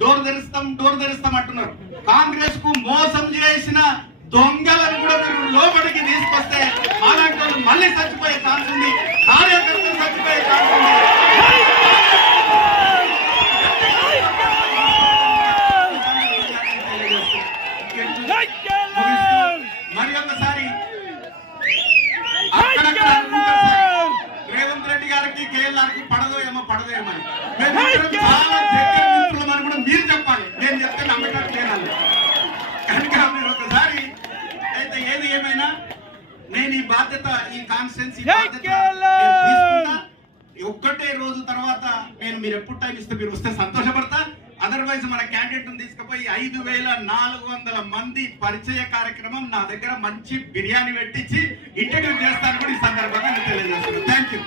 Door తెరుస్తామంటున్నారు కాంగ్రెస్కు మోసం చేసిన దొంగలను కూడా మీరు లోపలికి తీసుకొస్తే అలాంటి మళ్ళీ చచ్చిపోయే ఛాన్స్ ఉంది. కార్యకర్తలు చచ్చిపోయే ఛాన్స్ ఉంది. మరి ఒకసారి రేవంత్ రెడ్డి గారికి కేఎల్ఆర్కి పడదో ఏమో పడదో ఏమో చాలా దగ్గర మిత్రులమని కూడా మీరు చెప్పాలి నేను చెప్తే నమ్మకట్లేను కనుక మీరు ఒకసారి అయితే ఏది ఏమైనా నేను ఈ బాధ్యత ఈ కాన్స్టెన్సీ. ఒక్కటే రోజు తర్వాత నేను మీరు ఎప్పుడు టైం ఇస్తే మీరు వస్తే సంతోషపడతా. అదర్వైజ్ మన క్యాండిడేట్ తీసుకుపోయి ఐదు వేల నాలుగు వందల మంది పరిచయ కార్యక్రమం నా దగ్గర మంచి బిర్యానీ పెట్టించి ఇంటర్వ్యూ చేస్తాను కూడా ఈ సందర్భంగా నేను తెలియజేస్తున్నాను. Thank you